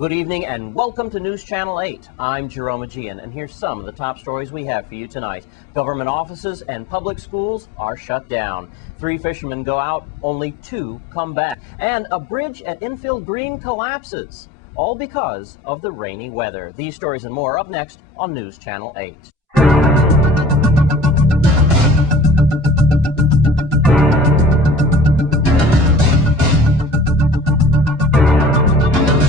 Good evening and welcome to News Channel 8. I'm Jerome Aegean, and here's some of the top stories we have for you tonight. Government offices and public schools are shut down. 3 fishermen go out, only 2 come back. And a bridge at Infield Green collapses, all because of the rainy weather. These stories and more up next on News Channel 8.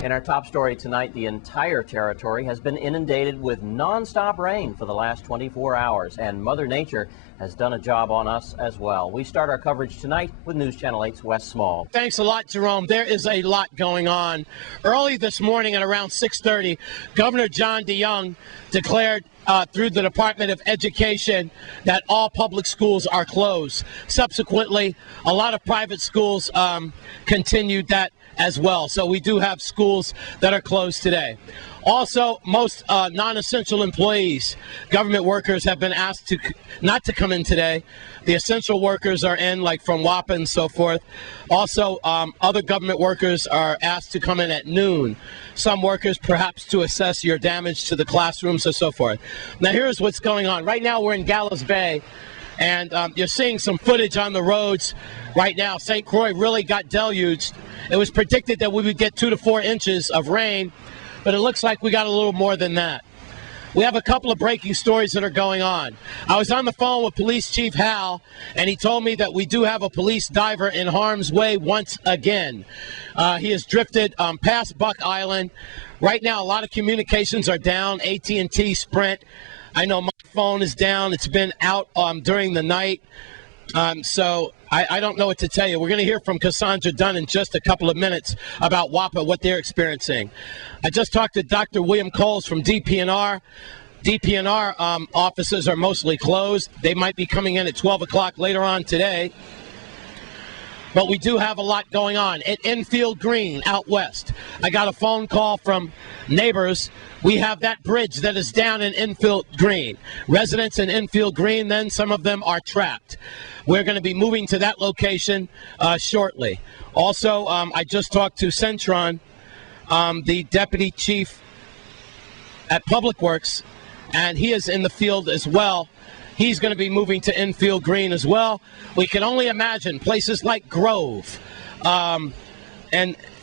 In our top story tonight, the entire territory has been inundated with non-stop rain for the last 24 hours, and Mother Nature has done a job on us as well. We start our coverage tonight with News Channel 8's Wes Small. Thanks a lot, Jerome. There is a lot going on. Early this morning at around 6:30, Governor John DeYoung declared through the Department of Education that all public schools are closed. Subsequently, a lot of private schools continued that as well. So we do have schools that are closed today. Also, most non-essential employees, government workers, have been asked not to come in today. The essential workers are in, like from WAPA and so forth. Also, other government workers are asked to come in at noon. Some workers perhaps to assess your damage to the classrooms and so forth. Now, here's what's going on. Right now, we're in Gallows Bay, and you're seeing some footage on the roads right now. St. Croix really got deluged. It was predicted that we would get 2 to 4 inches of rain, but it looks like we got a little more than that. We have a couple of breaking stories that are going on. I was on the phone with Police Chief Hal, and he told me that we do have a police diver in harm's way once again. He has drifted past Buck Island. Right now, a lot of communications are down, AT&T, Sprint. I know my phone is down. It's been out during the night. So I don't know what to tell you. We're going to hear from Cassandra Dunn in just a couple of minutes about WAPA, what they're experiencing. I just talked to Dr. William Coles from DPNR. DPNR offices are mostly closed. They might be coming in at 12 o'clock later on today. But we do have a lot going on at Infield Green out west. I got a phone call from neighbors. We have that bridge that is down in Infield Green. Residents in Infield Green, then some of them are trapped. We're going to be moving to that location shortly. Also, I just talked to Centron, the deputy chief at Public Works, and he is in the field as well. He's going to be moving to Infield Green as well. We can only imagine places like Grove and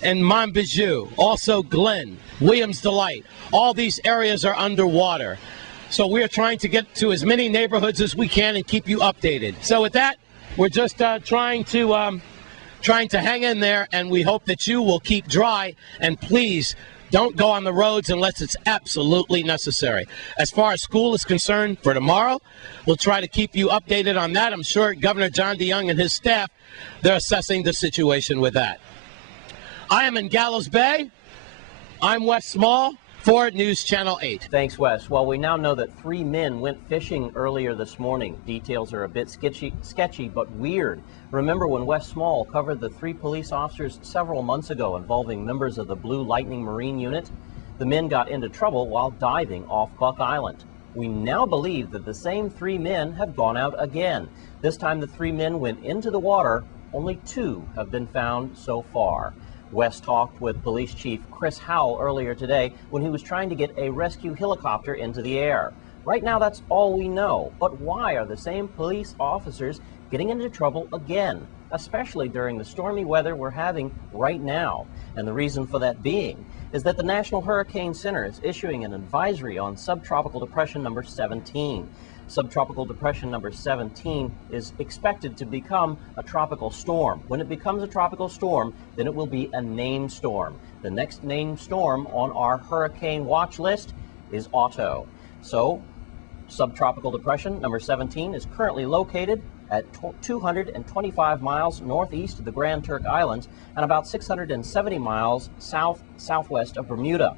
Montbijou, also Glen, Williams Delight. All these areas are underwater. So we are trying to get to as many neighborhoods as we can and keep you updated. So with that, we're just trying to hang in there, and we hope that you will keep dry. And please don't go on the roads unless it's absolutely necessary. As far as school is concerned for tomorrow, we'll try to keep you updated on that. I'm sure Governor John DeYoung and his staff, they're assessing the situation with that. I am in Gallows Bay. I'm Wes Small for News Channel 8. Thanks, Wes. Well, we now know that 3 men went fishing earlier this morning. Details are a bit sketchy but weird. Remember when Wes Small covered the 3 police officers several months ago involving members of the Blue Lightning Marine Unit? The men got into trouble while diving off Buck Island. We now believe that the same 3 men have gone out again. This time the 3 men went into the water. Only 2 have been found so far. Wes talked with Police Chief Chris Howell earlier today when he was trying to get a rescue helicopter into the air. Right now, that's all we know. But why are the same police officers getting into trouble again, especially during the stormy weather we're having right now? And the reason for that being is that the National Hurricane Center is issuing an advisory on subtropical depression number 17. Subtropical depression number 17 is expected to become a tropical storm. When it becomes a tropical storm, then it will be a named storm. The next named storm on our hurricane watch list is Otto. So, subtropical depression number 17 is currently located at 225 miles northeast of the Grand Turk Islands and about 670 miles southwest of Bermuda.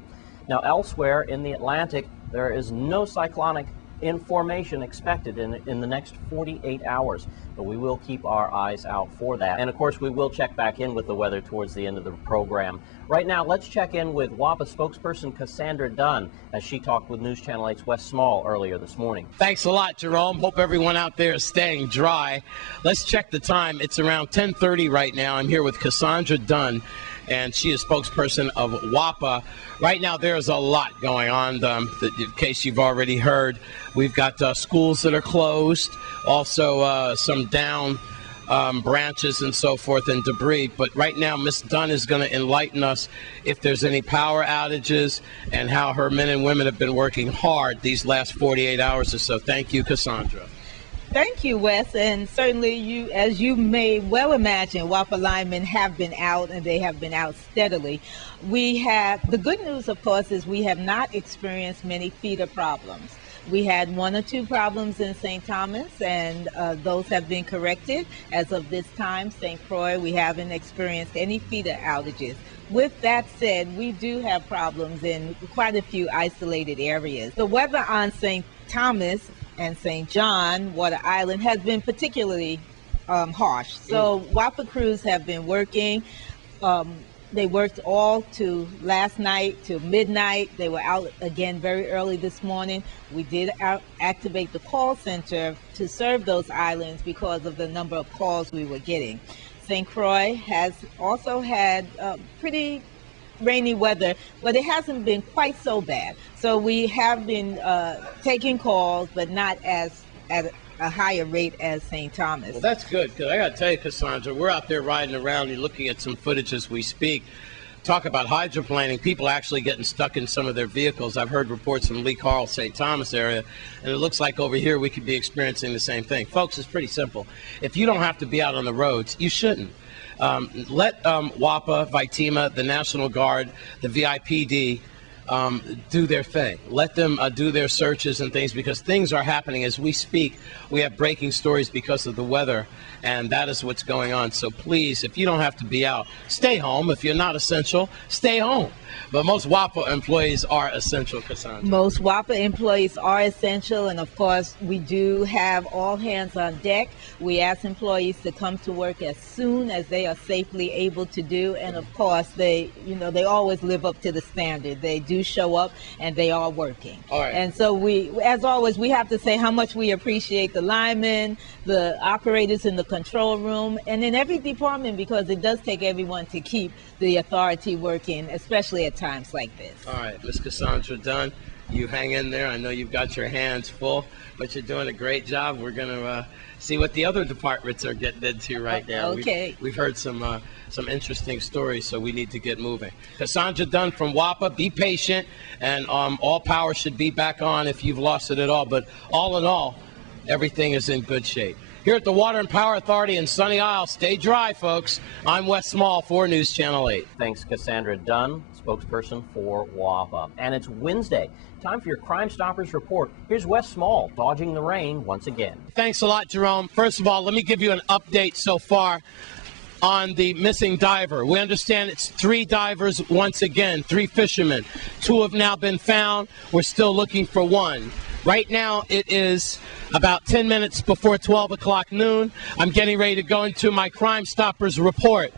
Now, elsewhere in the Atlantic, there is no cyclonic information expected in the next 48 hours, but we will keep our eyes out for that. And of course, we will check back in with the weather towards the end of the program. Right now, let's check in with WAPA spokesperson Cassandra Dunn as she talked with News Channel 8's Wes Small earlier this morning. Thanks a lot, Jerome. Hope everyone out there is staying dry. Let's check the time. It's around 10:30 right now. I'm here with Cassandra Dunn. and she is spokesperson of WAPA. Right now, there is a lot going on. In case you've already heard, we've got schools that are closed, also some down branches and so forth and debris. But right now, Ms. Dunn is going to enlighten us if there's any power outages and how her men and women have been working hard these last 48 hours or so. Thank you, Cassandra. Thank you, Wes, and certainly as you may well imagine, WAPA linemen have been out, and they have been out steadily. The good news, of course, is we have not experienced many feeder problems. We had 1 or 2 problems in St. Thomas, and those have been corrected. As of this time, St. Croix, we haven't experienced any feeder outages. With that said, we do have problems in quite a few isolated areas. The weather on St. Thomas and St. John, Water Island, has been particularly harsh. So WAPA crews have been working. They worked all to last night to midnight. They were out again very early this morning. We did activate the call center to serve those islands because of the number of calls we were getting. St. Croix has also had pretty rainy weather, but it hasn't been quite so bad. So we have been taking calls, but not at a higher rate as St. Thomas. Well, that's good, because I got to tell you, Cassandra, we're out there riding around and looking at some footage as we speak. Talk about hydroplaning, people actually getting stuck in some of their vehicles. I've heard reports from Lee Carl, St. Thomas area, and it looks like over here we could be experiencing the same thing. Folks, it's pretty simple. If you don't have to be out on the roads, you shouldn't. Let WAPA, VITEMA, the National Guard, the VIPD do their thing. Let them do their searches and things, because things are happening as we speak. We have breaking stories because of the weather, and that is what's going on. So please, if you don't have to be out, stay home. If you're not essential, stay home. But most WAPA employees are essential, Cassandra. Most WAPA employees are essential, and of course, we do have all hands on deck. We ask employees to come to work as soon as they are safely able to do, and of course, they always live up to the standard. They do show up, and they are working. All right. And so as always, we have to say how much we appreciate the linemen, the operators in the control room, and in every department, because it does take everyone to keep the authority working, especially at times like this. All right, Ms. Cassandra Dunn, you hang in there. I know you've got your hands full, but you're doing a great job. We're going to see what the other departments are getting into right now. Okay. We've heard some interesting stories, so we need to get moving. Cassandra Dunn from WAPA, be patient, and all power should be back on if you've lost it at all. But all in all, everything is in good shape. Here at the Water and Power Authority in Sunny Isle, stay dry, folks. I'm Wes Small for News Channel 8. Thanks, Cassandra Dunn, spokesperson for WAPA. And it's Wednesday. Time for your Crime Stoppers report. Here's Wes Small, dodging the rain once again. Thanks a lot, Jerome. First of all, let me give you an update so far on the missing diver. We understand it's 3 divers once again, 3 fishermen. 2 have now been found. We're still looking for 1. Right now, it is about 10 minutes before 12 o'clock noon. I'm getting ready to go into my Crime Stoppers report.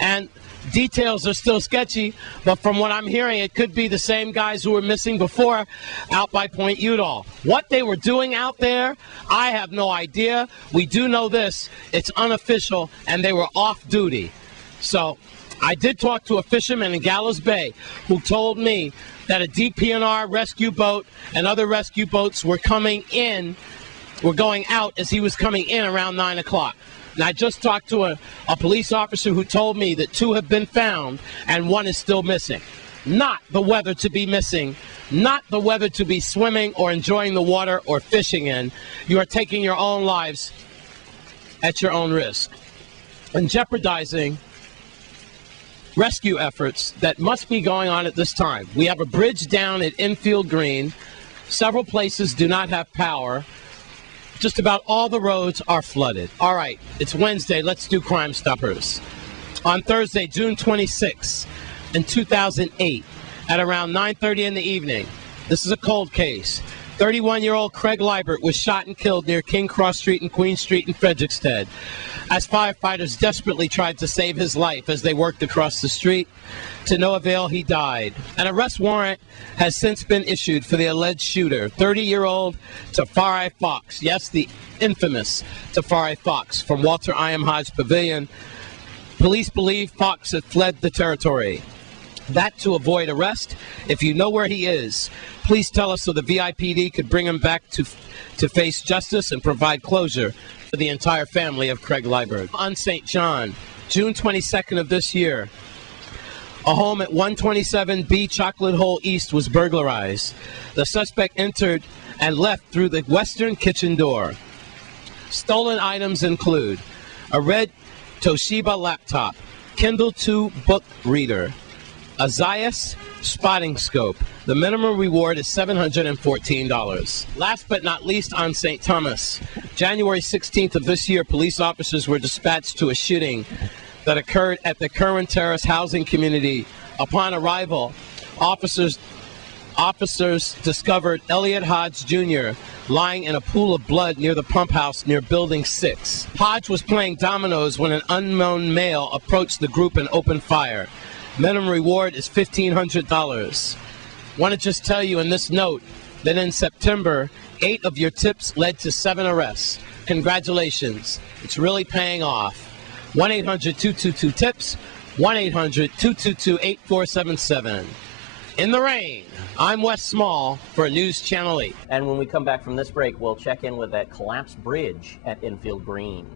And details are still sketchy, but from what I'm hearing, it could be the same guys who were missing before out by Point Udall. What they were doing out there, I have no idea. We do know this. It's unofficial, and they were off duty. So I did talk to a fisherman in Gallows Bay who told me that a DPNR rescue boat and other rescue boats were going out as he was coming in around 9 o'clock. And I just talked to a police officer who told me that 2 have been found and 1 is still missing. Not the weather to be missing, not the weather to be swimming or enjoying the water or fishing in. You are taking your own lives at your own risk and jeopardizing rescue efforts that must be going on at this time. We have a bridge down at Infield Green. Several places do not have power. Just about all the roads are flooded. All right, it's Wednesday. Let's do Crime Stoppers. On Thursday, June 26, in 2008, at around 9:30 in the evening, this is a cold case. 31-year-old Craig Liebert was shot and killed near King Cross Street and Queen Street in Frederickstead as firefighters desperately tried to save his life as they worked across the street. To no avail, he died. An arrest warrant has since been issued for the alleged shooter, 30-year-old Tafari Fox. Yes, the infamous Tafari Fox from Walter I. M. Hodge Pavilion Police believe Fox had fled the territory. That to avoid arrest. If you know where he is, please tell us so the VIPD could bring him back to face justice and provide closure for the entire family of Craig Liebert. On St. John, June 22nd of this year, a home at 127B Chocolate Hole East was burglarized. The suspect entered and left through the western kitchen door. Stolen items include a red Toshiba laptop, Kindle 2 book reader, a Zeiss spotting scope. The minimum reward is $714. Last but not least, on St. Thomas, January 16th of this year, police officers were dispatched to a shooting that occurred at the Curran Terrace housing community. Upon arrival, officers discovered Elliot Hodge Jr. lying in a pool of blood near the pump house near Building 6. Hodge was playing dominoes when an unknown male approached the group and opened fire. Minimum reward is $1,500. Want to just tell you in this note that in September, 8 of your tips led to 7 arrests. Congratulations. It's really paying off. 1-800-222-TIPS, 1-800-222-8477. In the rain, I'm Wes Small for News Channel 8. And when we come back from this break, we'll check in with that collapsed bridge at Enfield Green.